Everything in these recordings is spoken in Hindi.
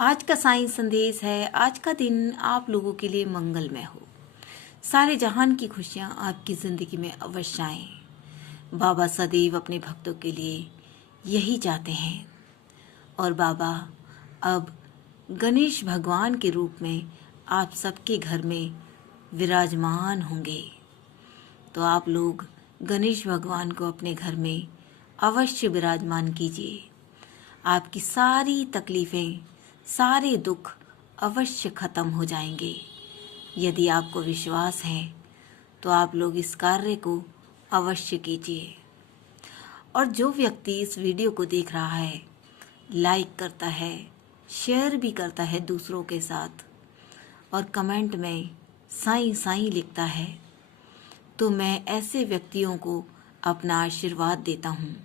आज का साईं संदेश है। आज का दिन आप लोगों के लिए मंगलमय हो। सारे जहान की खुशियाँ आपकी ज़िंदगी में अवश्य आएं। बाबा सदैव अपने भक्तों के लिए यही चाहते हैं। और बाबा अब गणेश भगवान के रूप में आप सबके घर में विराजमान होंगे। तो आप लोग गणेश भगवान को अपने घर में अवश्य विराजमान कीजिए। आपकी सारी तकलीफ़ें, सारे दुख अवश्य खत्म हो जाएंगे। यदि आपको विश्वास है तो आप लोग इस कार्य को अवश्य कीजिए। और जो व्यक्ति इस वीडियो को देख रहा है, लाइक करता है, शेयर भी करता है दूसरों के साथ और कमेंट में साईं साईं लिखता है, तो मैं ऐसे व्यक्तियों को अपना आशीर्वाद देता हूँ।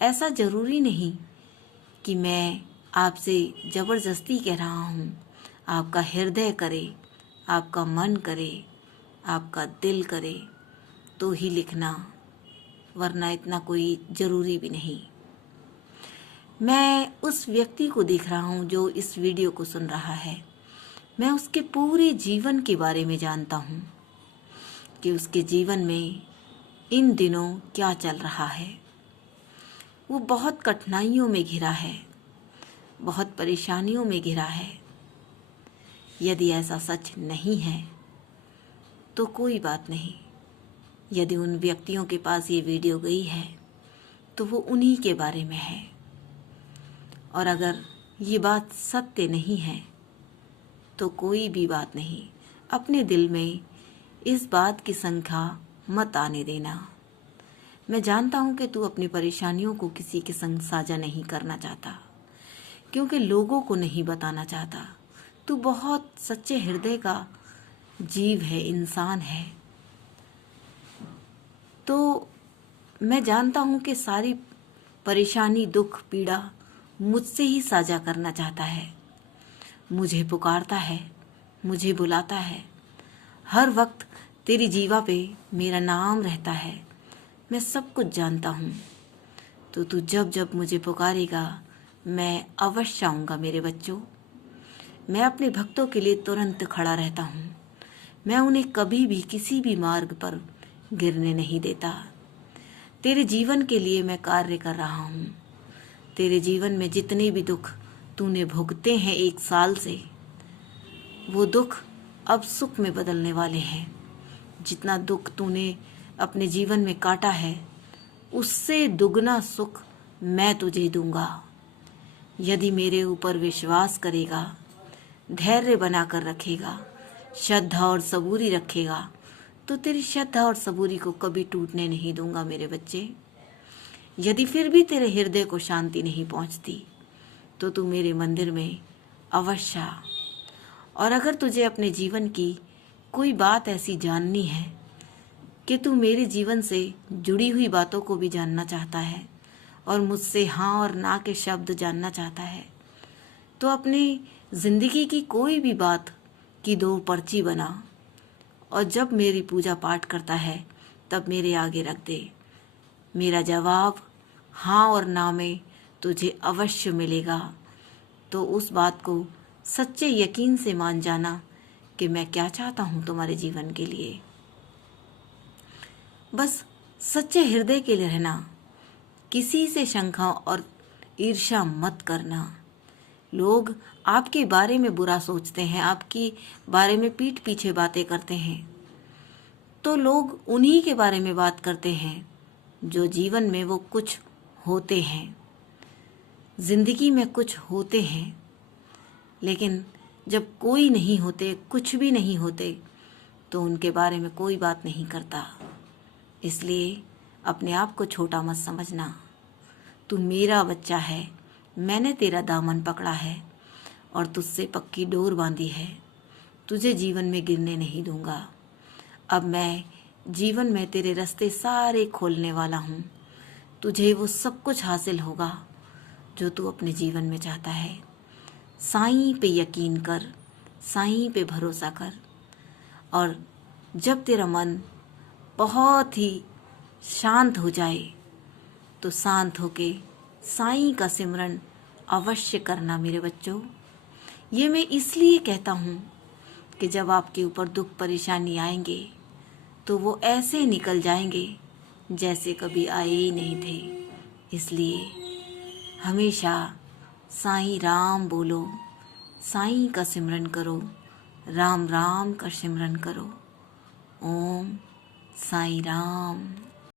ऐसा ज़रूरी नहीं कि मैं आपसे ज़बरदस्ती कह रहा हूँ। आपका हृदय करे, आपका मन करे, आपका दिल करे तो ही लिखना, वरना इतना कोई ज़रूरी भी नहीं। मैं उस व्यक्ति को देख रहा हूँ जो इस वीडियो को सुन रहा है। मैं उसके पूरे जीवन के बारे में जानता हूँ कि उसके जीवन में इन दिनों क्या चल रहा है। वो बहुत कठिनाइयों में घिरा है, बहुत परेशानियों में घिरा है। यदि ऐसा सच नहीं है तो कोई बात नहीं। यदि उन व्यक्तियों के पास ये वीडियो गई है तो वो उन्हीं के बारे में है। और अगर ये बात सत्य नहीं है तो कोई भी बात नहीं। अपने दिल में इस बात की शंका मत आने देना। मैं जानता हूँ कि तू अपनी परेशानियों को किसी के संग साझा नहीं करना चाहता, क्योंकि लोगों को नहीं बताना चाहता। तू बहुत सच्चे हृदय का जीव है, इंसान है। तो मैं जानता हूँ कि सारी परेशानी, दुख, पीड़ा मुझसे ही साझा करना चाहता है। मुझे पुकारता है, मुझे बुलाता है। हर वक्त तेरी जीवा पे मेरा नाम रहता है। मैं सब कुछ जानता हूँ। तो तू जब जब मुझे पुकारेगा मैं अवश्य आऊँगा। मेरे बच्चों, मैं अपने भक्तों के लिए तुरंत खड़ा रहता हूँ। मैं उन्हें कभी भी किसी भी मार्ग पर गिरने नहीं देता। तेरे जीवन के लिए मैं कार्य कर रहा हूँ। तेरे जीवन में जितने भी दुख तूने भुगते हैं 1 साल से, वो दुख अब सुख में बदलने वाले हैं। जितना दुख तूने अपने जीवन में काटा है, उससे दुगना सुख मैं तुझे दूंगा। यदि मेरे ऊपर विश्वास करेगा, धैर्य बनाकर रखेगा, श्रद्धा और सबूरी रखेगा, तो तेरी श्रद्धा और सबूरी को कभी टूटने नहीं दूंगा। मेरे बच्चे, यदि फिर भी तेरे हृदय को शांति नहीं पहुंचती तो तू मेरे मंदिर में अवश्य आ। और अगर तुझे अपने जीवन की कोई बात ऐसी जाननी है कि तू मेरे जीवन से जुड़ी हुई बातों को भी जानना चाहता है और मुझसे हाँ और ना के शब्द जानना चाहता है, तो अपनी ज़िंदगी की कोई भी बात की 2 पर्ची बना और जब मेरी पूजा पाठ करता है तब मेरे आगे रख दे। मेरा जवाब हाँ और ना में तुझे अवश्य मिलेगा। तो उस बात को सच्चे यकीन से मान जाना कि मैं क्या चाहता हूँ तुम्हारे जीवन के लिए। बस सच्चे हृदय के लिए रहना। किसी से शंका और ईर्ष्या मत करना। लोग आपके बारे में बुरा सोचते हैं, आपके बारे में पीठ पीछे बातें करते हैं, तो लोग उन्हीं के बारे में बात करते हैं जो जीवन में वो कुछ होते हैं, जिंदगी में कुछ होते हैं। लेकिन जब कोई नहीं होते, कुछ भी नहीं होते, तो उनके बारे में कोई बात नहीं करता। इसलिए अपने आप को छोटा मत समझना। तू मेरा बच्चा है, मैंने तेरा दामन पकड़ा है और तुझसे पक्की डोर बांधी है। तुझे जीवन में गिरने नहीं दूंगा। अब मैं जीवन में तेरे रास्ते सारे खोलने वाला हूँ। तुझे वो सब कुछ हासिल होगा जो तू अपने जीवन में चाहता है। साईं पे यकीन कर, साईं पे भरोसा कर। और जब तेरा मन बहुत ही शांत हो जाए तो शांत होके साईं का सिमरन अवश्य करना। मेरे बच्चों, ये मैं इसलिए कहता हूँ कि जब आपके ऊपर दुख परेशानी आएंगे तो वो ऐसे निकल जाएंगे जैसे कभी आए ही नहीं थे। इसलिए हमेशा साईं राम बोलो, साईं का सिमरन करो, राम राम का सिमरन करो। ओम साईं राम।